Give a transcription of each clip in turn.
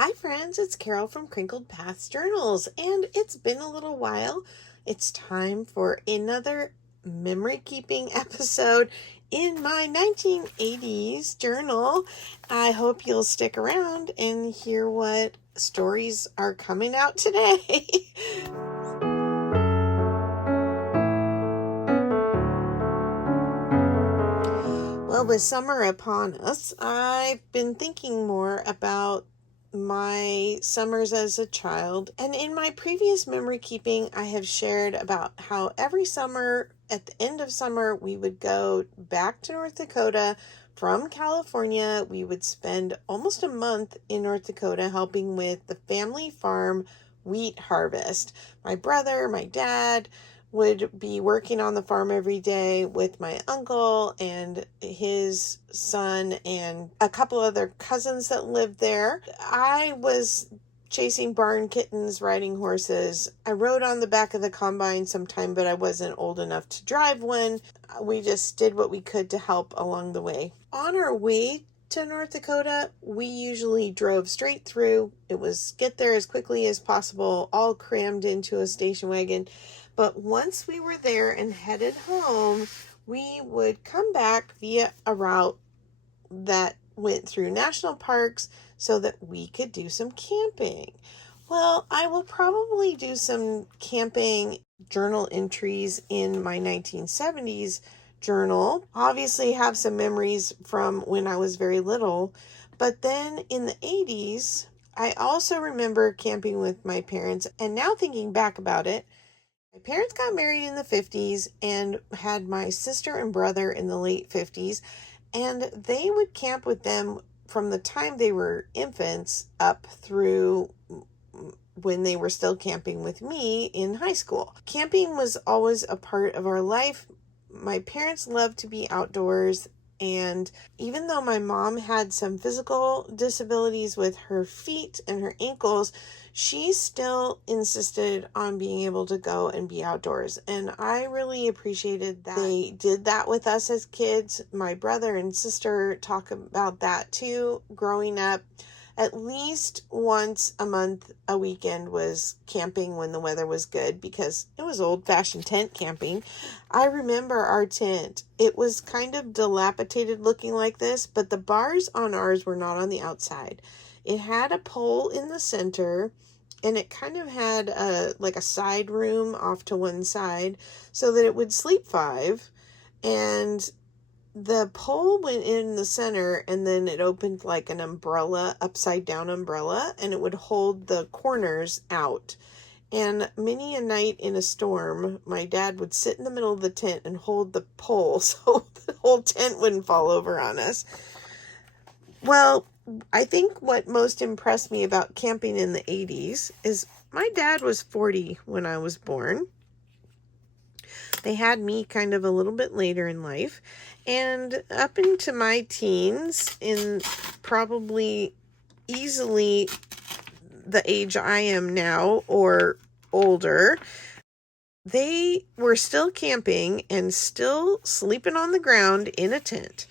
Hi friends, it's Carol from Crinkled Paths Journals, and it's been a little while. It's time for another memory keeping episode in my 1980s journal. I hope you'll stick around and hear what stories are coming out today. Well, with summer upon us, I've been thinking more about my summers as a child. And in my previous memory keeping, I have shared about how every summer, at the end of summer, we would go back to North Dakota from California. We would spend almost a month in North Dakota helping with the family farm wheat harvest. My brother, my dad, would be working on the farm every day with my uncle and his son and a couple other cousins that lived there. I was chasing barn kittens, riding horses. I rode on the back of the combine sometime, but I wasn't old enough to drive one. We just did what we could to help along the way. On our way to North Dakota, we usually drove straight through. It was get there as quickly as possible, all crammed into a station wagon. But once we were there and headed home, we would come back via a route that went through national parks so that we could do some camping. Well, I will probably do some camping journal entries in my 1970s journal. Obviously have some memories from when I was very little, but then in the 80s, I also remember camping with my parents, and now thinking back about it, my parents got married in the 50s and had my sister and brother in the late 50s, and they would camp with them from the time they were infants up through when they were still camping with me in high school. Camping was always a part of our life. My parents loved to be outdoors, and even though my mom had some physical disabilities with her feet and her ankles, she still insisted on being able to go and be outdoors. And I really appreciated that they did that with us as kids. My brother and sister talk about that too. Growing up, at least once a month, a weekend was camping when the weather was good, because it was old-fashioned tent camping. I remember our tent. It was kind of dilapidated looking like this, but the bars on ours were not on the outside. It had a pole in the center, and it kind of had a side room off to one side so that it would sleep five. And the pole went in the center, and then it opened like an umbrella, upside down umbrella, and it would hold the corners out. And many a night in a storm, my dad would sit in the middle of the tent and hold the pole so the whole tent wouldn't fall over on us. Well, I think what most impressed me about camping in the 80s is my dad was 40 when I was born. They had me kind of a little bit later in life, and up into my teens, in probably easily the age I am now or older, they were still camping and still sleeping on the ground in a tent.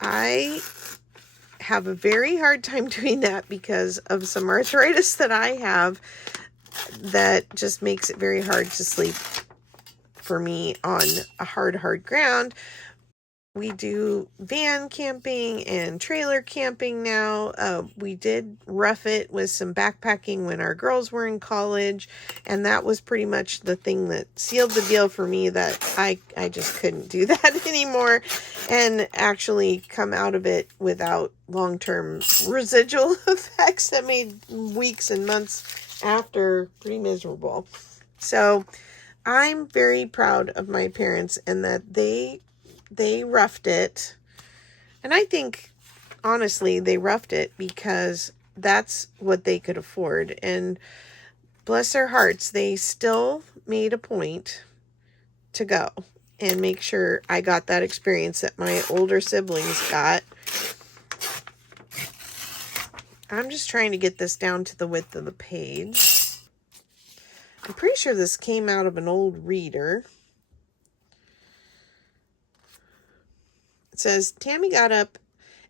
I have a very hard time doing that because of some arthritis that I have that just makes it very hard to sleep for me on a hard ground. We do van camping and trailer camping now. We did rough it with some backpacking when our girls were in college, and that was pretty much the thing that sealed the deal for me, that I just couldn't do that anymore and actually come out of it without long-term residual effects that made weeks and months after pretty miserable. So I'm very proud of my parents and that they roughed it. And I think, honestly, they roughed it because that's what they could afford. And bless their hearts, they still made a point to go and make sure I got that experience that my older siblings got. I'm just trying to get this down to the width of the page. I'm pretty sure this came out of an old reader. It says, Tammy got up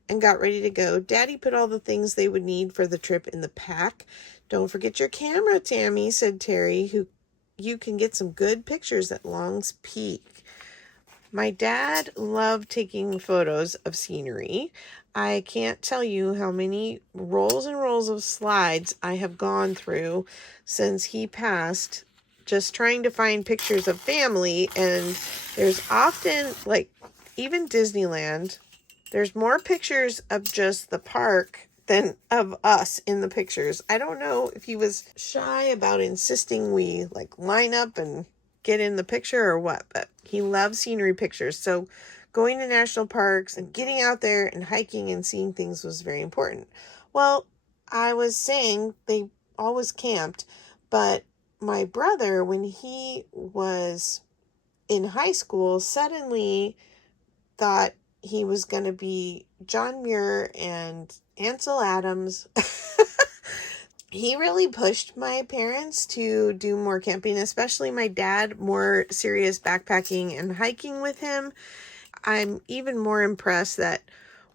and got ready to go. Daddy put all the things they would need for the trip in the pack. Don't forget your camera, Tammy, said Terry, who you can get some good pictures at Long's Peak. My dad loved taking photos of scenery. I can't tell you how many rolls and rolls of slides I have gone through since he passed, just trying to find pictures of family. And there's often, like, even Disneyland, there's more pictures of just the park than of us in the pictures. I don't know if he was shy about insisting we like line up and get in the picture or what, but he loves scenery pictures. So going to national parks and getting out there and hiking and seeing things was very important. Well, I was saying they always camped, but my brother, when he was in high school, suddenly thought he was going to be John Muir and Ansel Adams. He really pushed my parents to do more camping, especially my dad, more serious backpacking and hiking with him. I'm even more impressed that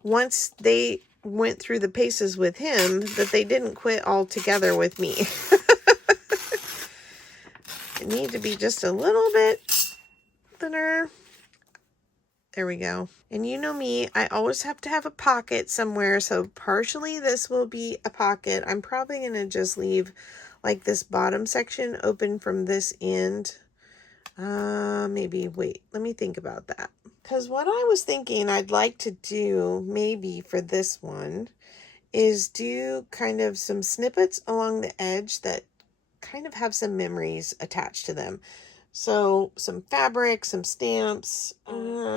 once they went through the paces with him, that they didn't quit altogether with me. I need to be just a little bit thinner. There we go. And you know me, I always have to have a pocket somewhere. So partially this will be a pocket. I'm probably going to just leave like this bottom section open from this end. Maybe, wait, let me think about that. Because what I was thinking I'd like to do maybe for this one is do kind of some snippets along the edge that kind of have some memories attached to them. So some fabric, some stamps,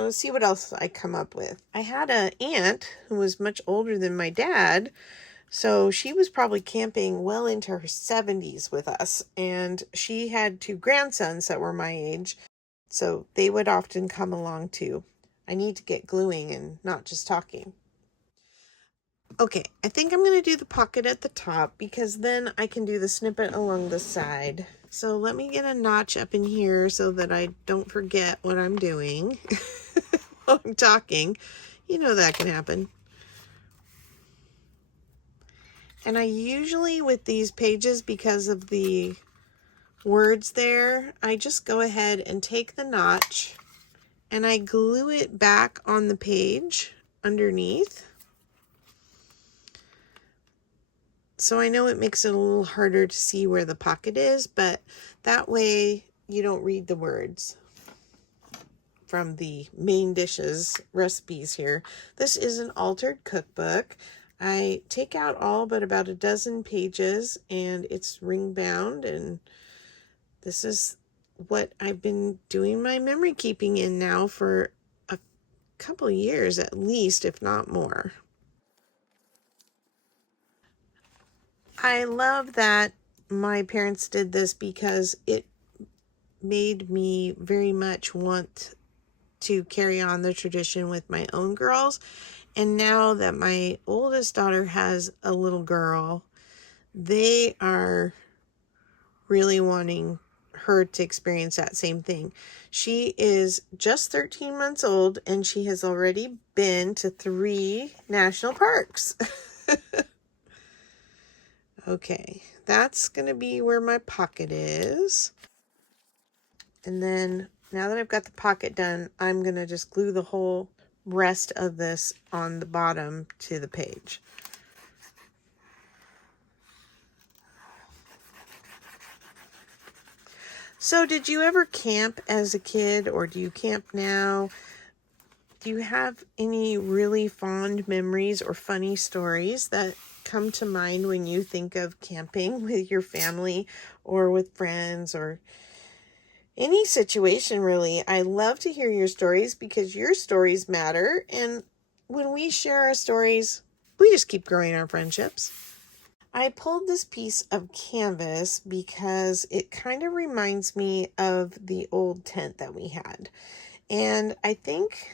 see what else I come up with. I had an aunt who was much older than my dad, so she was probably camping well into her 70s with us, and she had 2 grandsons that were my age, so they would often come along too. I need to get gluing and not just talking. Okay, I think I'm going to do the pocket at the top because then I can do the snippet along the side. So let me get a notch up in here so that I don't forget what I'm doing while I'm talking. You know that can happen. And I usually, with these pages, because of the words there, I just go ahead and take the notch and I glue it back on the page underneath. So I know it makes it a little harder to see where the pocket is, but that way you don't read the words from the main dishes recipes here. This is an altered cookbook. I take out all but about a dozen pages and it's ring bound, and this is what I've been doing my memory keeping in now for a couple years at least, if not more. I love that my parents did this because it made me very much want to carry on the tradition with my own girls. And now that my oldest daughter has a little girl, they are really wanting her to experience that same thing. She is just 13 months old and she has already been to 3 national parks. Okay, that's going to be where my pocket is. And then now that I've got the pocket done, I'm going to just glue the whole rest of this on the bottom to the page. So did you ever camp as a kid, or do you camp now? Do you have any really fond memories or funny stories that come to mind when you think of camping with your family or with friends or any situation really? I love to hear your stories because your stories matter. And when we share our stories, we just keep growing our friendships. I pulled this piece of canvas because it kind of reminds me of the old tent that we had. And I think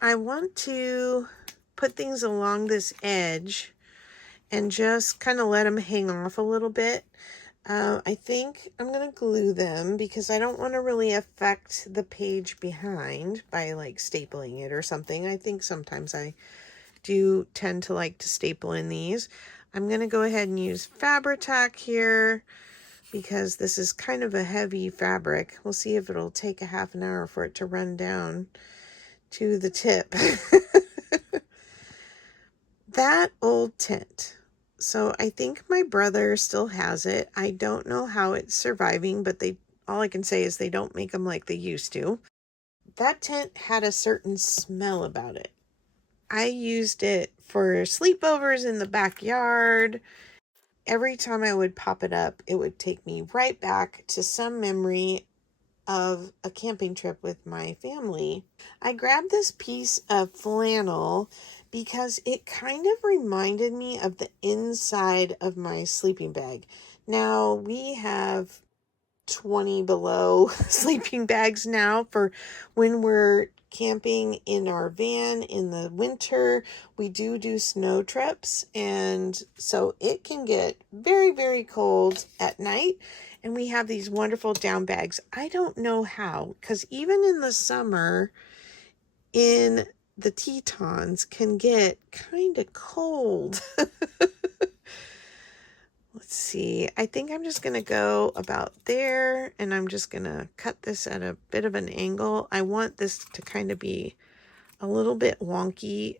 I want to put things along this edge and just kind of let them hang off a little bit. I think I'm going to glue them because I don't want to really affect the page behind by like stapling it or something. I think sometimes I do tend to like to staple in these. I'm going to go ahead and use Fabri-Tac here because this is kind of a heavy fabric. We'll see if it'll take a half an hour for it to run down to the tip. That old tent. So I think my brother still has it. I don't know how it's surviving, but all I can say is they don't make them like they used to. That tent had a certain smell about it. I used it for sleepovers in the backyard. Every time I would pop it up, it would take me right back to some memory of a camping trip with my family. I grabbed this piece of flannel because it kind of reminded me of the inside of my sleeping bag. Now, we have 20 below sleeping bags now for when we're camping in our van in the winter. We do snow trips, and so it can get very, very cold at night, and we have these wonderful down bags. I don't know how, because even in the summer in the Tetons can get kind of cold. Let's see, I think I'm just going to go about there, and I'm just going to cut this at a bit of an angle. I want this to kind of be a little bit wonky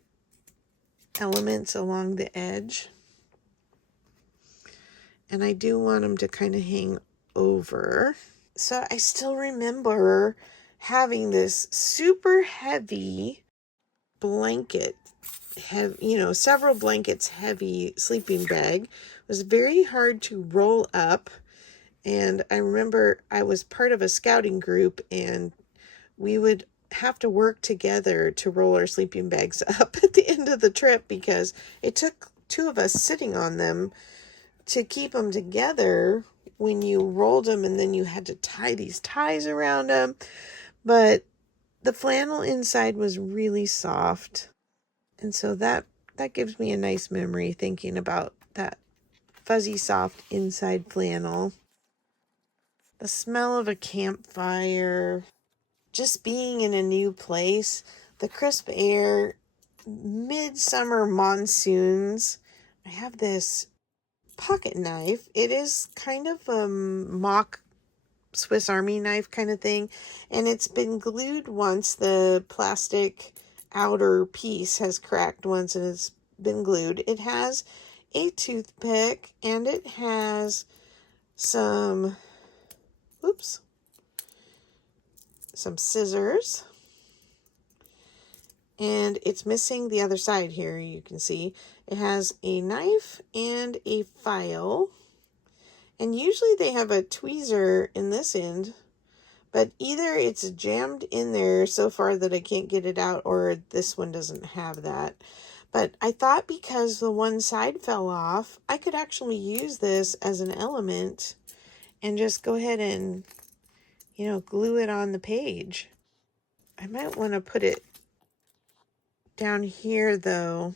elements along the edge. And I do want them to kind of hang over. So I still remember having this super heavy blanket, several blankets heavy sleeping bag. It was very hard to roll up. And I remember I was part of a scouting group, and we would have to work together to roll our sleeping bags up at the end of the trip because it took two of us sitting on them to keep them together when you rolled them, and then you had to tie these ties around them. But the flannel inside was really soft, and so that gives me a nice memory thinking about that fuzzy soft inside flannel. The smell of a campfire, just being in a new place, the crisp air, midsummer monsoons. I have this pocket knife. It is kind of a mock Swiss Army knife kind of thing, and it's been glued once. The plastic outer piece has cracked once and it's been glued. It has a toothpick, and it has some scissors, and it's missing the other side here. You can see it has a knife and a file, and usually they have a tweezer in this end, but either it's jammed in there so far that I can't get it out, or this one doesn't have that. But I thought because the one side fell off, I could actually use this as an element and just go ahead and glue it on the page. I might want to put it down here though,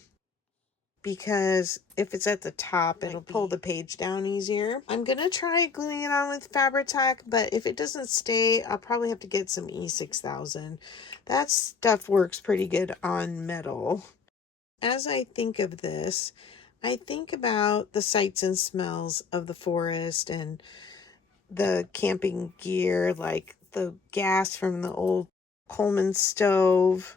because if it's at the top, it'll pull the page down easier. I'm going to try gluing it on with Fabri-Tac, but if it doesn't stay, I'll probably have to get some E6000. That stuff works pretty good on metal. As I think of this, I think about the sights and smells of the forest and the camping gear, like the gas from the old Coleman stove.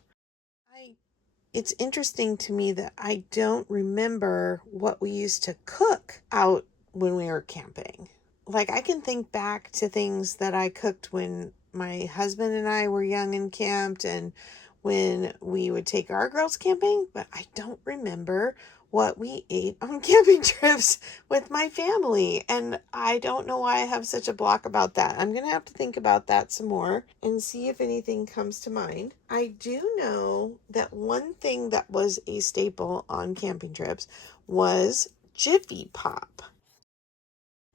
It's interesting to me that I don't remember what we used to cook out when we were camping. Like, I can think back to things that I cooked when my husband and I were young and camped, and when we would take our girls camping, but I don't remember what we ate on camping trips with my family. And I don't know why I have such a block about that. I'm going to have to think about that some more and see if anything comes to mind. I do know that one thing that was a staple on camping trips was Jiffy Pop.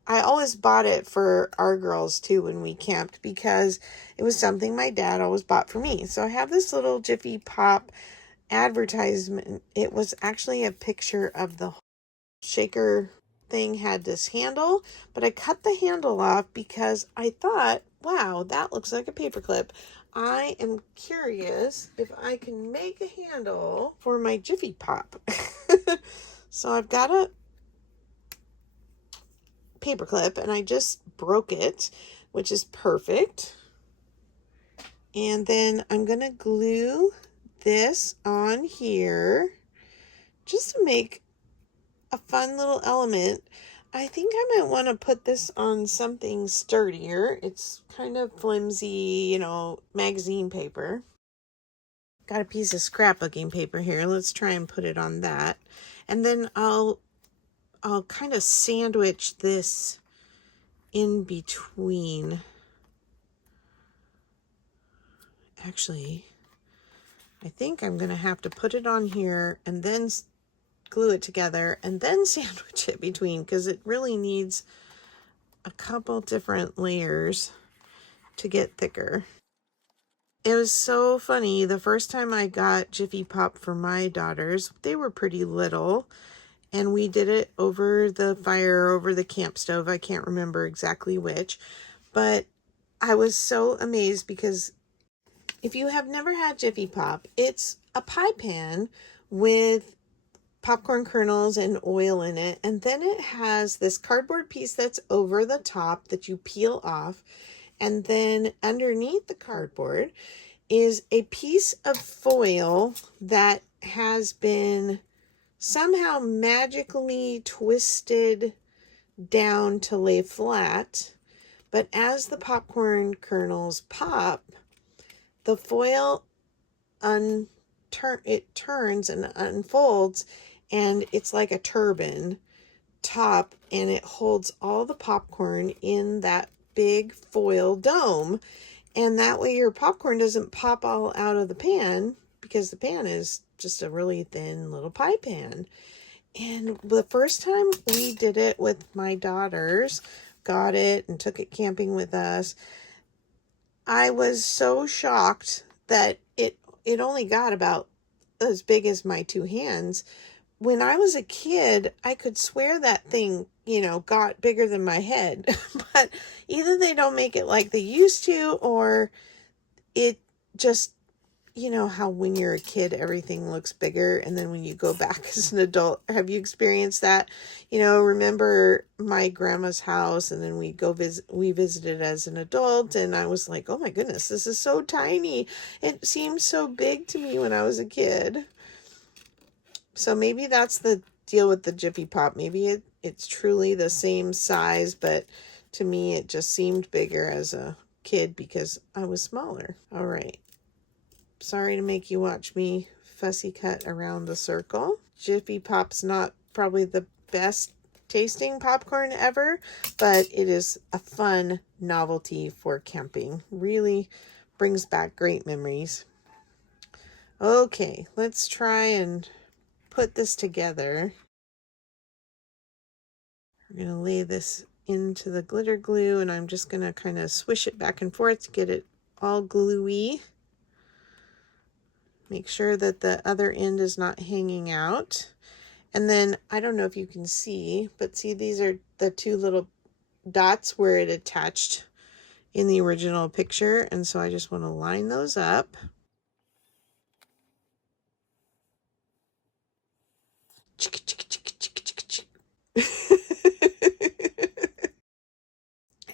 I always bought it for our girls too when we camped because it was something my dad always bought for me. So I have this little Jiffy Pop advertisement. It was actually a picture of the shaker thing, had this handle, but I cut the handle off because I thought, wow, that looks like a paperclip. I am curious if I can make a handle for my Jiffy Pop. So I've got a paper clip and I just broke it, which is perfect. And then I'm going to glue this on here just to make a fun little element. I think I might want to put this on something sturdier. It's kind of flimsy, magazine paper. Got a piece of scrapbooking paper here. Let's try and put it on that. And then I'll kind of sandwich this in between. Actually, I think I'm going to have to put it on here and then glue it together and then sandwich it between, because it really needs a couple different layers to get thicker. It was so funny. The first time I got Jiffy Pop for my daughters, they were pretty little, and we did it over the fire, over the camp stove. I can't remember exactly which, but I was so amazed because if you have never had Jiffy Pop, it's a pie pan with popcorn kernels and oil in it, and then it has this cardboard piece that's over the top that you peel off, and then underneath the cardboard is a piece of foil that has been somehow magically twisted down to lay flat, but as the popcorn kernels pop, the foil turns and unfolds, and it's like a turban top, and it holds all the popcorn in that big foil dome, and that way your popcorn doesn't pop all out of the pan, because the pan is just a really thin little pie pan. And the first time we did it with my daughters, got it and took it camping with us, I was so shocked that it only got about as big as my two hands. When I was a kid, I could swear that thing, got bigger than my head. But either they don't make it like they used to, or it just, how when you're a kid, everything looks bigger. And then when you go back as an adult, have you experienced that? Remember my grandma's house, and then we visited as an adult, and I was like, oh my goodness, this is so tiny. It seemed so big to me when I was a kid. So maybe that's the deal with the Jiffy Pop. Maybe it's truly the same size, but to me it just seemed bigger as a kid because I was smaller. All right. Sorry to make you watch me fussy cut around the circle. Jiffy Pop's not probably the best tasting popcorn ever, but it is a fun novelty for camping. Really brings back great memories. Okay, let's try and put this together. We're going to lay this into the glitter glue, and I'm just going to kind of swish it back and forth to get it all gluey. Make sure that the other end is not hanging out. And then, I don't know if you can see, but see, these are the two little dots where it attached in the original picture. And so I just want to line those up.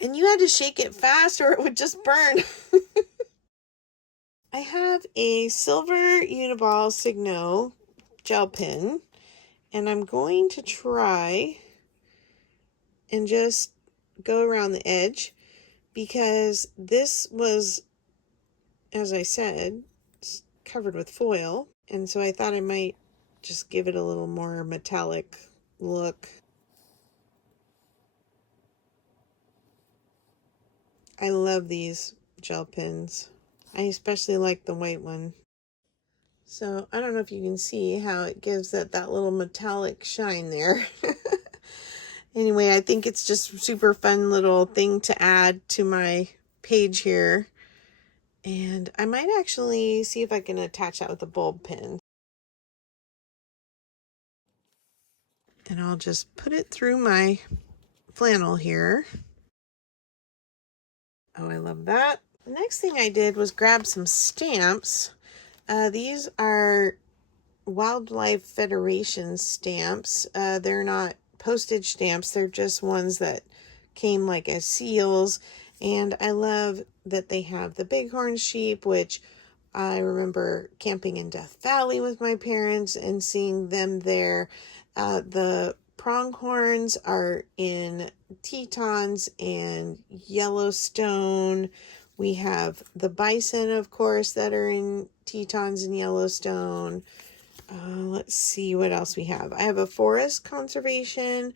And you had to shake it fast or it would just burn. I have a silver Uniball Signo gel pen, and I'm going to try and just go around the edge, because this was, as I said, covered with foil, and so I thought I might just give it a little more metallic look. I love these gel pens. I especially like the white one. So I don't know if you can see how it gives it that little metallic shine there. Anyway, I think it's just a super fun little thing to add to my page here. And I might actually see if I can attach that with a bulb pin. And I'll just put it through my flannel here. Oh, I love that. The next thing I did was grab some stamps. These are Wildlife Federation stamps. They're not postage stamps, they're just ones that came like as seals. And I love that they have the bighorn sheep, which I remember camping in Death Valley with my parents and seeing them there. The pronghorns are in Tetons and Yellowstone. We have the bison, of course, that are in Tetons and Yellowstone. Let's see what else we have. I have a forest conservation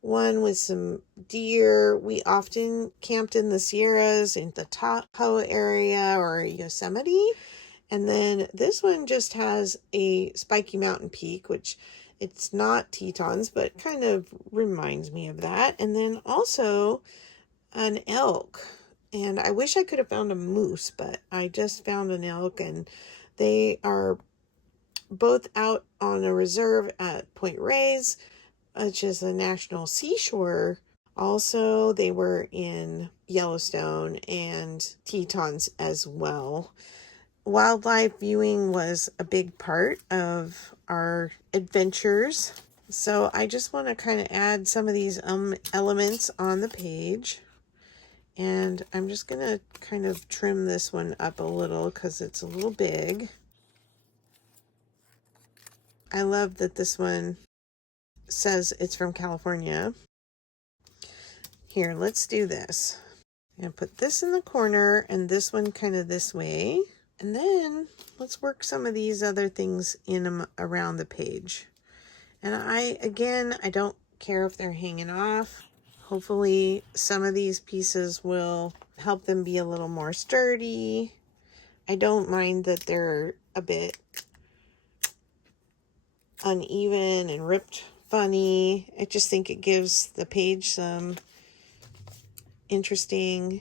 one with some deer. We often camped in the Sierras, in the Tahoe area or Yosemite. And then this one just has a spiky mountain peak, which it's not Tetons, but kind of reminds me of that. And then also an elk. And I wish I could have found a moose, but I just found an elk, and they are both out on a reserve at Point Reyes, which is a national seashore. Also, they were in Yellowstone and Tetons as well. Wildlife viewing was a big part of our adventures. So I just want to kind of add some of these elements on the page. And I'm just going to kind of trim this one up a little because it's a little big. I love that this one says it's from California. Here, let's do this. I'm going to put this in the corner and this one kind of this way. And then let's work some of these other things in them around the page. And I don't care if they're hanging off. Hopefully some of these pieces will help them be a little more sturdy. I don't mind that they're a bit uneven and ripped funny. I just think it gives the page some interesting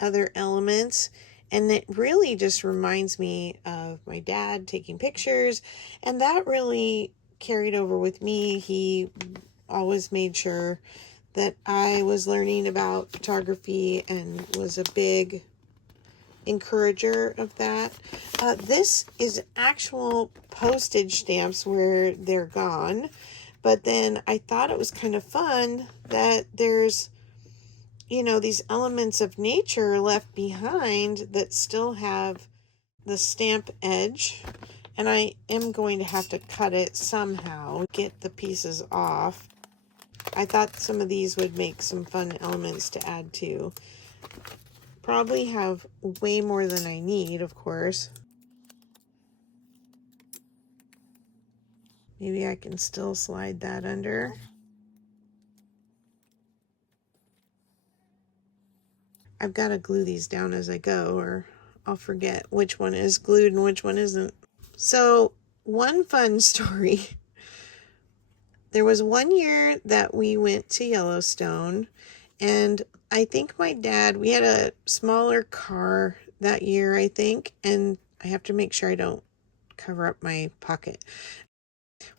other elements. And it really just reminds me of my dad taking pictures, and that really carried over with me. He always made sure that I was learning about photography and was a big encourager of that. This is actual postage stamps where they're gone, but then I thought it was kind of fun that there's these elements of nature left behind that still have the stamp edge. And I am going to have to cut it somehow, get the pieces off. I thought some of these would make some fun elements to add to. Probably have way more than I need, of course. Maybe I can still slide that under. I've got to glue these down as I go, or I'll forget which one is glued and which one isn't. So, one fun story. There was one year that we went to Yellowstone, and I think my dad, we had a smaller car that year, I think, and I have to make sure I don't cover up my pocket.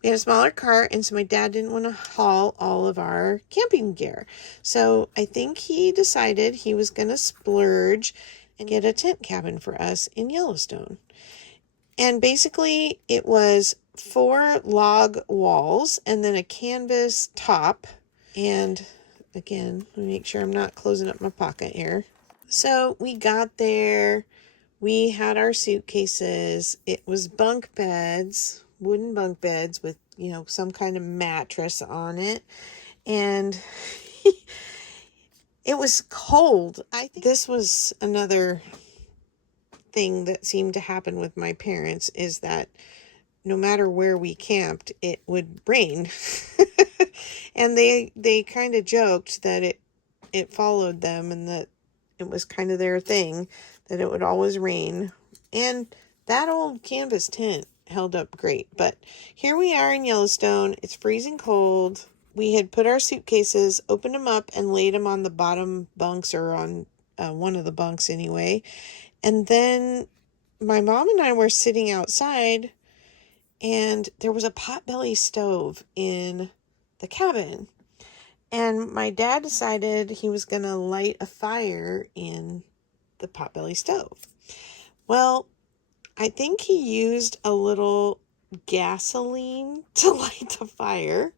We had a smaller car, and so my dad didn't want to haul all of our camping gear. So I think he decided he was going to splurge and get a tent cabin for us in Yellowstone. And basically, it was 4 log walls and then a canvas top. And again, let me make sure I'm not closing up my pocket here. So we got there. We had our suitcases. It was bunk beds, wooden bunk beds with, some kind of mattress on it. And it was cold. I think this was another thing that seemed to happen with my parents, is that no matter where we camped, it would rain. And they kind of joked that it followed them, and that it was kind of their thing, that it would always rain. And that old canvas tent held up great. But here we are in Yellowstone. It's freezing cold. We had put our suitcases, opened them up, and laid them on the bottom bunks, or on one of the bunks anyway. And then my mom and I were sitting outside, and there was a potbelly stove in the cabin. And my dad decided he was going to light a fire in the potbelly stove. Well, I think he used a little gasoline to light the fire.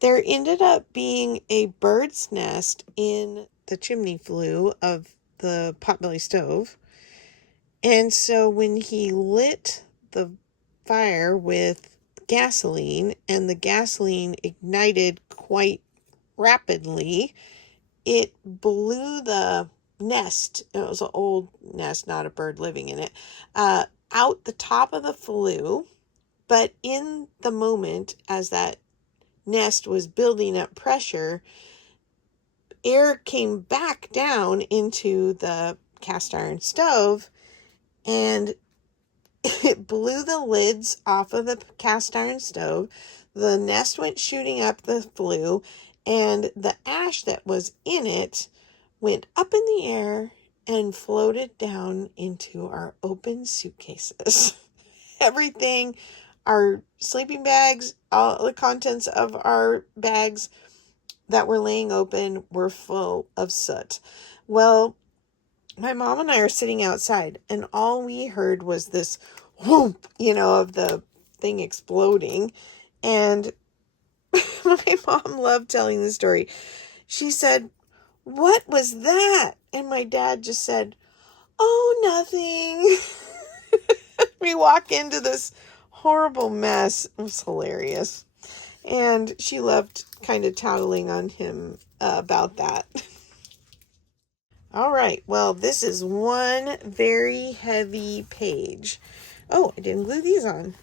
There ended up being a bird's nest in the chimney flue of the potbelly stove. And so when he lit the fire with gasoline and the gasoline ignited quite rapidly, it blew the nest. It was an old nest, not a bird living in it, out the top of the flue. But in the moment, as that nest was building up pressure, air came back down into the cast iron stove, and it blew the lids off of the cast iron stove. The nest went shooting up the flue, and the ash that was in it went up in the air and floated down into our open suitcases. Everything, our sleeping bags, all the contents of our bags that were laying open were full of soot. Well, my mom and I are sitting outside, and all we heard was this whoop, of the thing exploding. And my mom loved telling the story. She said, "What was that?" And my dad just said, "Oh, nothing." We walk into this horrible mess. It was hilarious. And she loved kind of tattling on him about that. All right, well, this is one very heavy page. Oh, I didn't glue these on.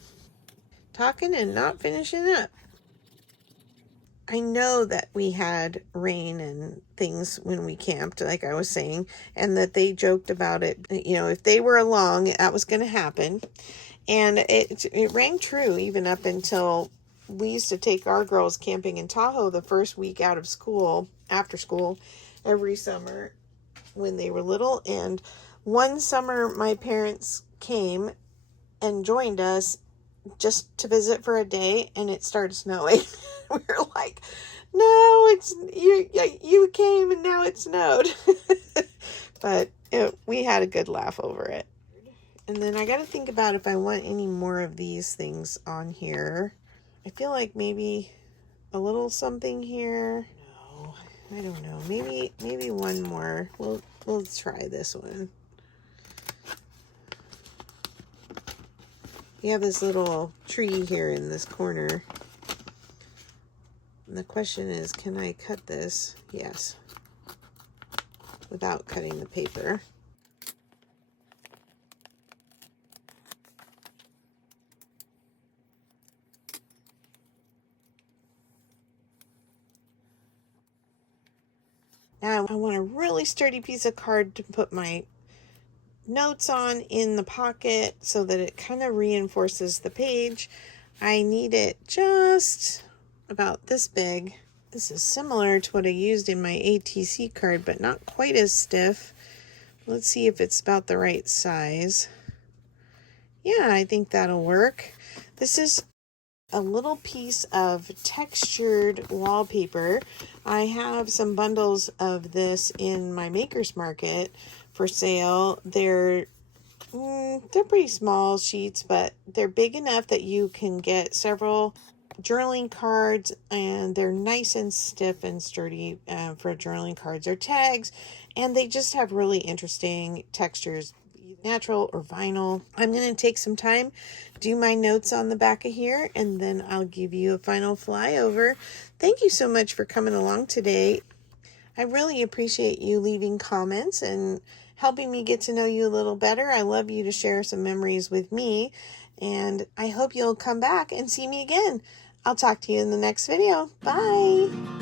Talking and not finishing up. I know that we had rain and things when we camped, like I was saying, and that they joked about it. If they were along, that was going to happen. And it rang true even up until we used to take our girls camping in Tahoe the first week out of school, after school, every summer when they were little. And one summer my parents came and joined us just to visit for a day, and it started snowing. We were like, "No, it's you came and now it snowed." But we had a good laugh over it. And then I got to think about if I want any more of these things on here. I feel like maybe a little something here. No, I don't know. Maybe one more. We'll try this one. You have this little tree here in this corner. And the question is, can I cut this? Yes. Without cutting the paper. Now I want a really sturdy piece of card to put my notes on in the pocket so that it kind of reinforces the page. I need it just about this big. This is similar to what I used in my ATC card, but not quite as stiff. Let's see if it's about the right size. Yeah, I think that'll work. This is a little piece of textured wallpaper. I have some bundles of this in my Maker's Market for sale. They're pretty small sheets, but they're big enough that you can get several journaling cards, and they're nice and stiff and sturdy for journaling cards or tags, and they just have really interesting textures, natural or vinyl. I'm going to take some time, do my notes on the back of here, and then I'll give you a final flyover. Thank you so much for coming along today. I really appreciate you leaving comments and helping me get to know you a little better. I love you to share some memories with me, and I hope you'll come back and see me again. I'll talk to you in the next video. Bye.